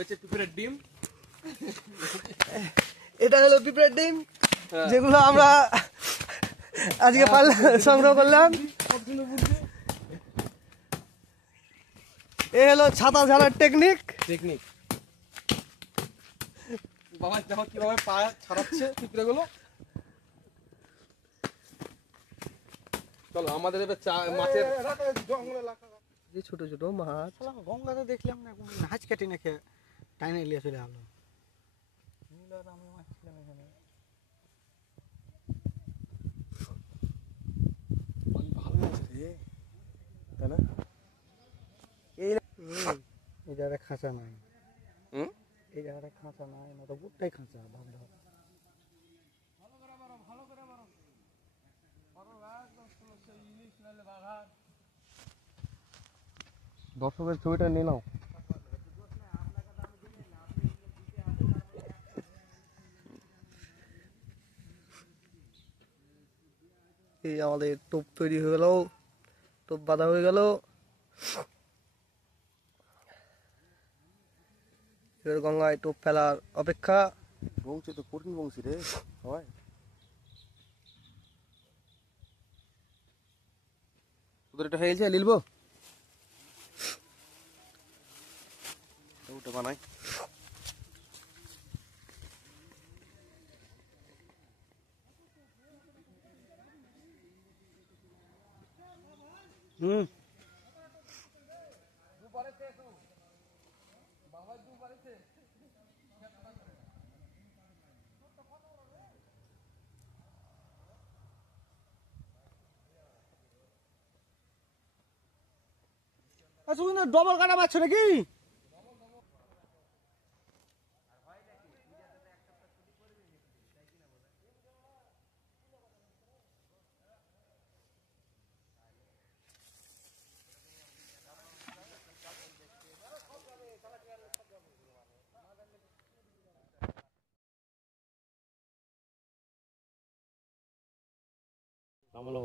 হচ্ছে পিঁপড়ের ডিম। এটা হলো পিঁপড়ের ডিম, যেগুলো আমরা আজকে সংগ্রহ করলাম। এ হলো ছাতা ঝাড়ার টেকনিক। বাবা দেখো কিভাবে পা ছাড়াচ্ছে পিঁপড়ে গুলো। চলো আমাদের এবার মাছের যে ছোট ছোট মাছ গঙ্গাতে দেখলাম না, হাঁচ কাটি না খেয়ে টাইনে নিয়ে চলে গেল। ভালো মাছ রে, তাই না? এই জায়গাটা খাঁচা নাই, এই জায়গাটা খাঁচা নাই, না তো গোটাই খাঁচা ভাব। দর্শকের ছবিটা নিয়ে নাও। এই আমাদের টোপ তৈরি হয়ে গেল, টোপ বাঁধা হয়ে গেল। এবার গঙ্গায় টোপ ফেলার অপেক্ষা। বংশী তো কঠিন বংশী রে সবাই। তোদের এটা হয়ে গেছে, লিলবো ওটা বানাই। আচ্ছা ডবল কাটা পাচ্ছ নাকি? আমরা